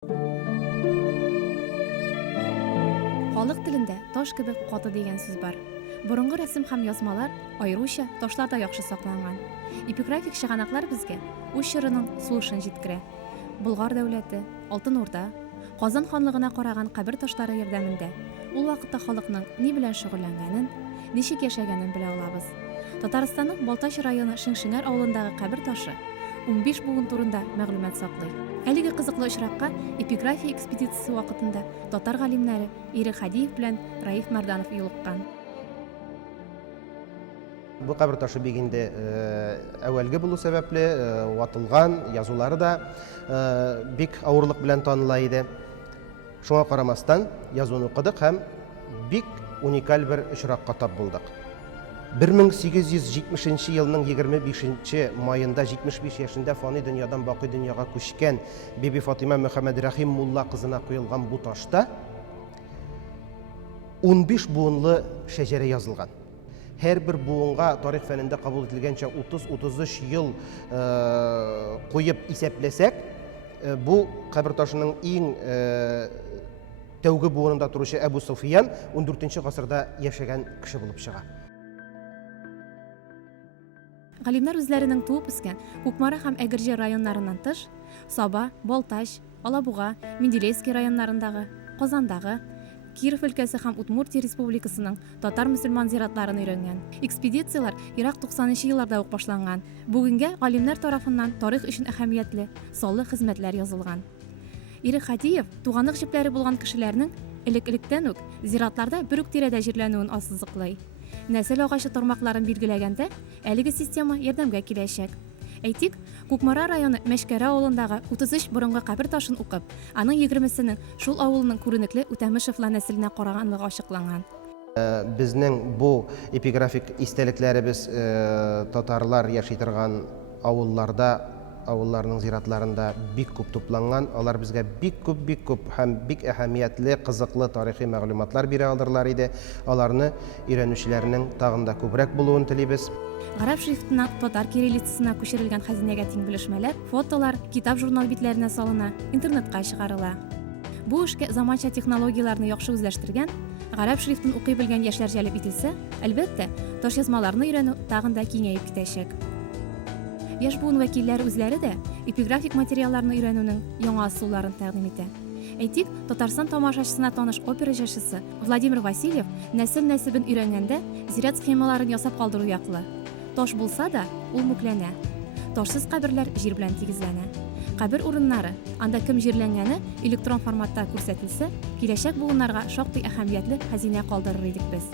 Халык телендә таш кебек каты дигән сүз бар. Борынгы рәсем һәм язмалар аеруча ташларда яхшы сакланган. Эпиграфик чыганаклар безгә үз чорының сулышын җиткерә. Болгар дәүләте, Алтын Урда, Казан ханлыгына караган кабер ташлары ярдәмендә ул вакытта халыкның ни белән шөгыльләнгәнен, ничек яшәгәнен белә алабыз. Татарстанның Балтач районы Шыңшеңәр авылындагы кабер ташы 15 буын турында мәгълүмат саклый. Әлеге кызыклы очракка эпиграфия экспедициясе вакытында татар галимнәре Ирек Хадиев белән Раиф Марданов юлыккан. Бу кабер ташы бигендә әүвәлге булу сәбәпле ватылган, язулары да бик авырлык белән таныла иде. Шуңа карамастан язуны укыдык һәм бик уникаль бер очракка тап булдык. 1870 елның 25 майында 75 яшендә фани дөньядан бакый дөньяга күчкән Биби Фатима Мөхәммәд Рәхим мулла кызына куелган бу ташта 15 буынлы шәҗәрә язылган. Һәр бер буынга тарих фәнендә кабул ителгәнчә 30-33 ел куеп исәпләсәк, бу кабер ташының иң тәүге буынында торучы Әбу Суфиян 14-нче гасырда яшәгән кеше булып чыга. Галимнәр үзләренең туып үскән Кукмара һәм Әгерҗе районнарыннан тыш, Саба, Балтач, Алабуга, Менделеевский районнарындагы, Казандагы, Киров өлкәсе һәм Удмуртия республикасының татар-мөселман зиратларын өйрәнгән. Экспедициялар ерак 90-нчы елларда ук башланган. Бүгенгә галимнәр тарафыннан тарих өчен әһәмиятле, саллы хезмәтләр язылган. Ирек Хадиев туганлык җепләре булган кешеләрнең элек-электән үк зиратларда бер үк тирәдә җирләнүен ассызыклый. Нәсел агачы тармакларын билгеләгәндә, әлеге система ярдәмгә киләчәк. Әйтик, Кукмара районы Мәшкәрә авылындагы 33 борынгы кабер ташын укып, аның 20-сенең шул авылның күренекле Үтәмешевлар нәселенә караганлыгы ачыкланган. Безнең бу эпиграфик истәлекләребез татарлар яши торган авылларның зиратларында бик күп тупланган. Алар безгә бик күп һәм бик әһәмиятле, кызыклы тарихи мәгълүматлар бирә алдылар иде. Аларны өйрәнүчеләрнең тагын да күбрәк булуын телибез. Гарәп шрифтына татар кириллицасына күчерелгән хәзинәгә тиң белешмәләр, фотолар, китап журнал битләренә салына, интернетка чыгарыла. Бу эшкә заманча технологияларны яхшы үзләштергән, гарәп шрифтын укый белгән яшьләр җәлеп ителсә, әлбәттә, таш язмаларны өйрәнү тагын да киңәеп китәчәк. Яшь буын вәкилләре үзләре дә эпиграфик материалларны өйрәнүнең яңа ысулларын тәкъдим итә. Әйтик, Татарстан тамашачысына таныш опера җырчысы Владимир Васильев нәсел-нәсебен өйрәнгәндә зират схемаларын ясап калдыру яклы. Таш булса да, ул мүкләнә. Ташсыз каберләр җир белән тигезләнә. Кабер урыннары, анда кем җирләнгәне электрон форматта күрсәтелсә, киләчәк буыннарга шактый әһәмиятле хәзинә калдырыр идек без.